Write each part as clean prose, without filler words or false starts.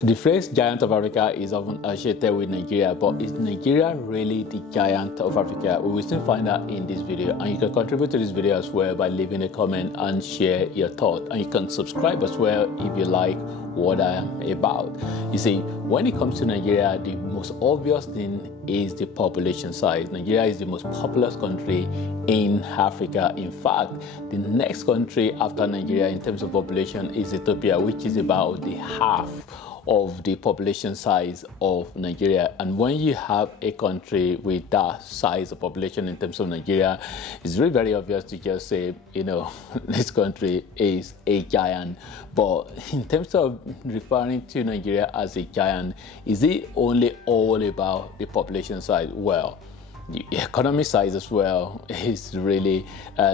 The phrase giant of Africa is often associated with Nigeria, but is Nigeria really the giant of Africa? We will soon find out in this video, and you can contribute to this video as well by leaving a comment and share your thought. And you can subscribe as well if you like what I am about. You see, when it comes to Nigeria, the most obvious thing is the population size. Nigeria is the most populous country in Africa. In fact, the next country after Nigeria in terms of population is Ethiopia, which is about the half of the population size of Nigeria. And when you have a country with that size of population in terms of Nigeria, it's very, very obvious to just say, this country is a giant. But in terms of referring to Nigeria as a giant, is it only all about the population size? Well, the economy size as well is really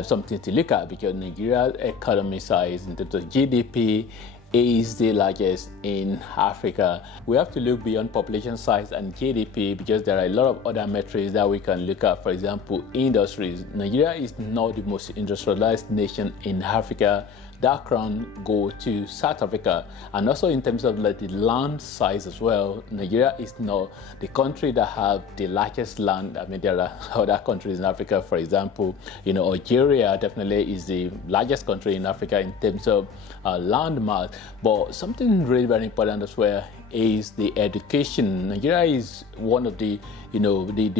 something to look at, because Nigeria's economy size in terms of GDP is the largest in Africa. We have to look beyond population size and GDP because there are a lot of other metrics that we can look at. For example, industries. Nigeria is not the most industrialized nation in Africa. That crown goes to South Africa. And also in terms of the land size as well, Nigeria is not the country that have the largest land. I mean, there are other countries in Africa, for example, Algeria definitely is the largest country in Africa in terms of land mass. But something really very important as well is the education. Nigeria is one of the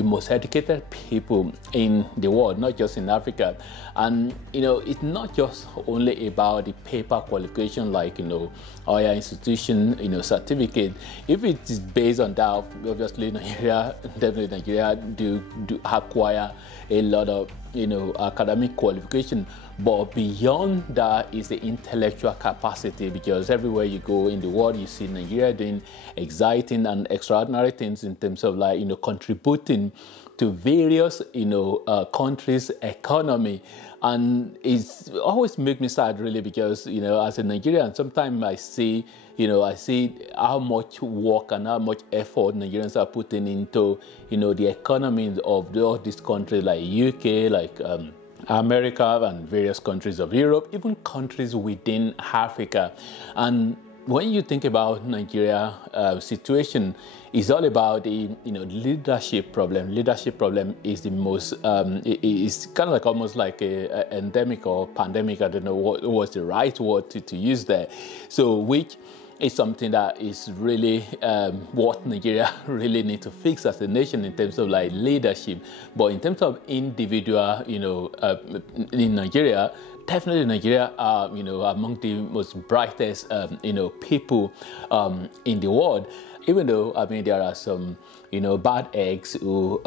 most educated people in the world, not just in Africa. And it's not just only about the paper qualification, like our institution certificate. If it is based on that, obviously Nigeria do acquire a lot of academic qualification. But beyond that is the intellectual capacity, because everywhere you go in the world, you see Nigeria doing exciting and extraordinary things in terms of contributing to various countries' economy. And it's always make me sad, really, because as a Nigerian, sometimes I see how much work and how much effort Nigerians are putting into the economies of all these countries like UK, like America, and various countries of Europe, even countries within Africa. And when you think about Nigeria situation, it's all about the leadership problem. Leadership problem is the most it's kind of like almost like a endemic or pandemic. I don't know what was the right word to use there. So which is something that is really what Nigeria really need to fix as a nation in terms of leadership. But in terms of individual, in Nigeria, definitely Nigeria are among the most brightest people in the world. Even though there are some bad eggs who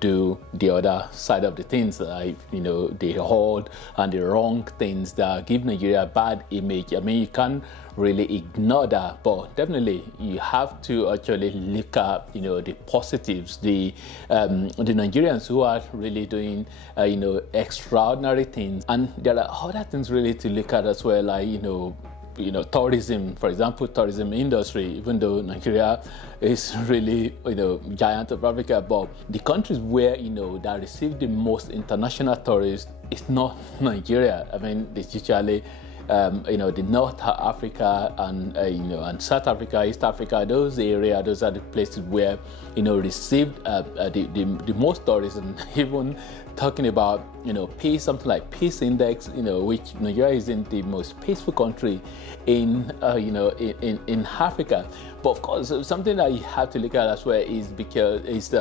do the other side of the things, like they hold and the wrong things that give Nigeria a bad image. You can't really ignore that, but definitely you have to actually look at the positives, the Nigerians who are really doing extraordinary things. And there are other things really to look at as well, like tourism, for example, tourism industry. Even though Nigeria is really giant of Africa, but the countries where that receive the most international tourists is not Nigeria. It's usually the North Africa and South Africa, East Africa. Those are the places where received the most tourists. And even talking about peace, something like peace index, which Nigeria is in the most peaceful country in Africa. But of course, something that you have to look at as well is because it's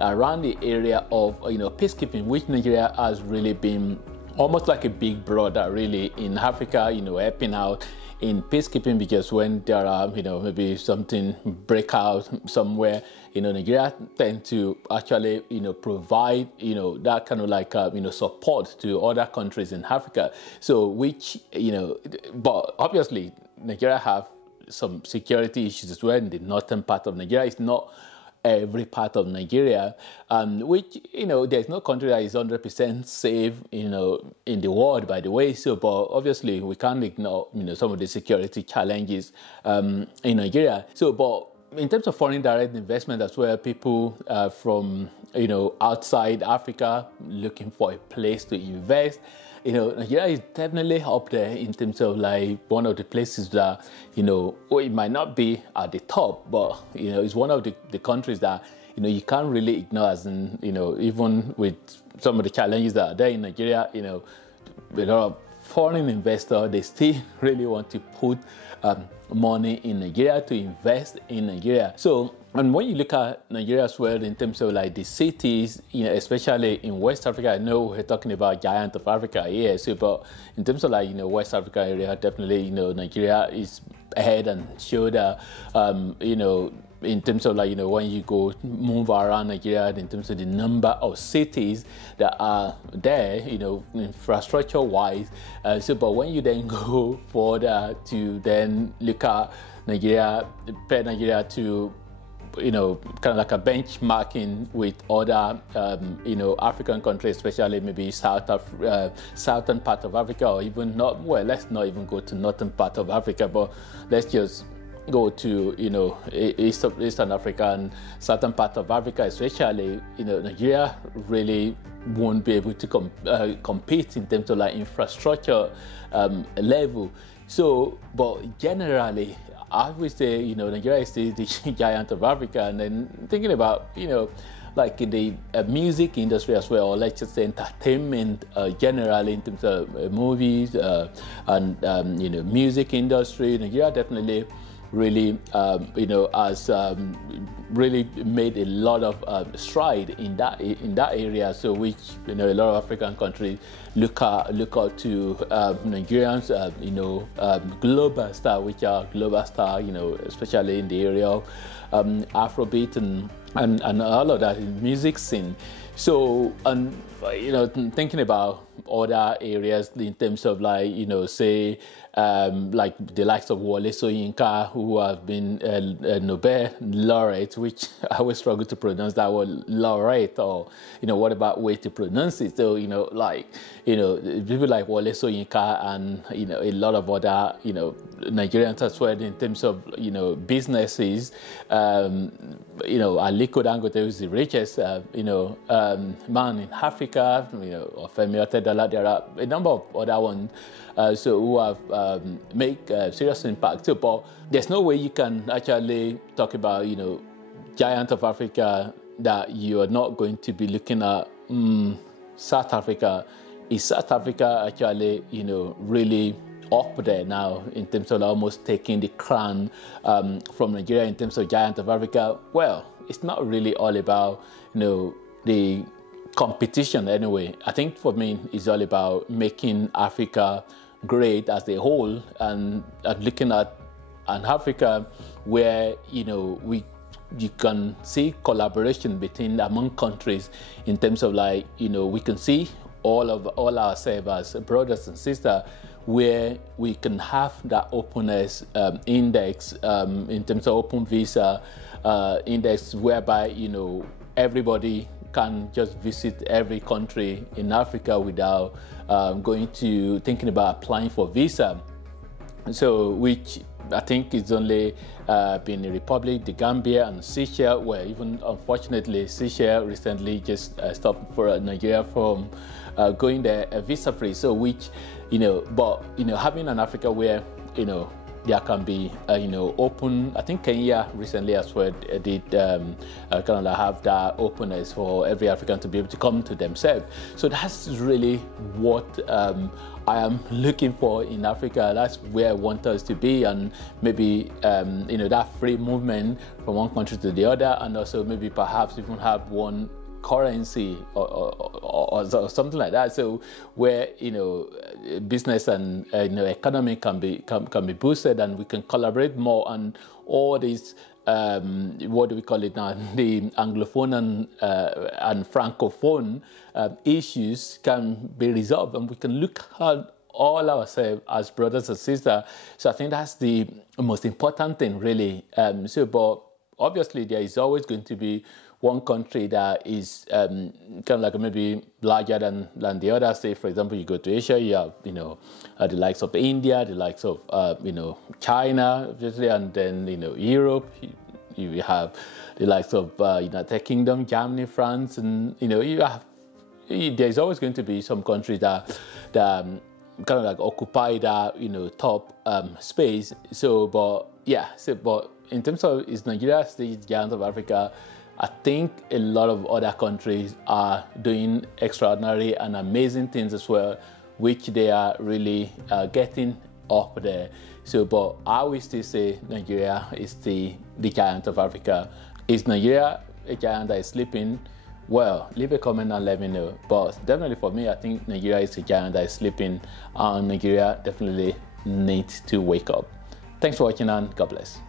around the area of peacekeeping, which Nigeria has really been almost like a big brother really in Africa, helping out in peacekeeping, because when there are maybe something break out somewhere, Nigeria tend to actually provide that kind of support to other countries in Africa. So which but obviously Nigeria have some security issues as well in the northern part of Nigeria. It's not every part of Nigeria, which there's no country that is 100% safe in the world, by the way. So but obviously we can't ignore some of the security challenges in Nigeria. So but in terms of foreign direct investment as well, people from outside Africa looking for a place to invest. Nigeria is definitely up there in terms of like one of the places that, it might not be at the top, but, it's one of the countries that, you can't really ignore, as in, even with some of the challenges that are there in Nigeria, a lot of foreign investors, they still really want to put money in Nigeria, to invest in Nigeria. So, and when you look at Nigeria as well, in terms of like the cities, especially in West Africa, I know we're talking about giant of Africa here, so, but in terms of like, West Africa area, definitely, Nigeria is head and shoulder, in terms of like, when you go move around Nigeria, in terms of the number of cities that are there, infrastructure wise. But when you then go further to then look at Nigeria, compare Nigeria to, kind of like a benchmarking with other, African countries, especially maybe southern part of Africa, or even not, well, let's not even go to northern part of Africa, but let's just go to, Eastern Africa and southern part of Africa, especially, Nigeria really won't be able to compete in terms of like infrastructure level. So, but generally, I would say, Nigeria is still the giant of Africa. And then thinking about, like in the music industry as well, or let's just say entertainment generally, in terms of movies and, music industry, Nigeria definitely really, has really made a lot of stride in that area. So, which a lot of African countries look out to Nigerians, global star, which are global star, especially in the area of Afrobeat and all of that in music scene. So, and thinking about other areas in terms of like, say, like the likes of Wole Soyinka, who have been a Nobel laureate, which I always struggle to pronounce that word, laureate, or, what about way to pronounce it? So, people like Wole Soyinka and, a lot of other, Nigerians as well, in terms of, businesses, Aliko Dangote, who's the richest, man in Africa, or Femi Otedola. There are a number of other ones, who have make serious impact. So, but there's no way you can actually talk about, giant of Africa that you are not going to be looking at South Africa. Is South Africa actually, really up there now in terms of almost taking the crown from Nigeria in terms of giant of Africa? Well, it's not really all about, the competition anyway. I think for me, it's all about making Africa great as a whole, and looking at an Africa where, you can see collaboration among countries in terms of like, we can see all ourselves as brothers and sisters, where we can have that openness index in terms of open visa index, whereby, everybody can just visit every country in Africa without thinking about applying for visa. So, which I think is only Benin Republic, the Gambia, and Seychelles, where even unfortunately Seychelles recently just stopped for Nigeria from going there visa free. So, which, but having an Africa where, there can be, open. I think Kenya recently as well did kind of have that openness for every African to be able to come to themselves. So that's really what I am looking for in Africa. That's where I want us to be, and maybe that free movement from one country to the other, and also maybe perhaps even have one currency or something like that. So where business and economy can be boosted, and we can collaborate more, and all these what do we call it now? The Anglophone and Francophone issues can be resolved, and we can look at all ourselves as brothers and sisters. So I think that's the most important thing, really. But obviously, there is always going to be one country that is kind of like maybe larger than the other. Say, for example, you go to Asia, you have the likes of India, the likes of China, obviously, and then Europe. You have the likes of United Kingdom, Germany, France, and you have there's always going to be some countries that kind of like occupy that top space. So, but yeah, but in terms of is Nigeria still the giant of Africa, I think a lot of other countries are doing extraordinary and amazing things as well, which they are really getting up there. So, but I will still say Nigeria is the giant of Africa. Is Nigeria a giant that is sleeping? Well, leave a comment and let me know. But definitely for me, I think Nigeria is a giant that is sleeping, and Nigeria definitely needs to wake up. Thanks for watching, and God bless.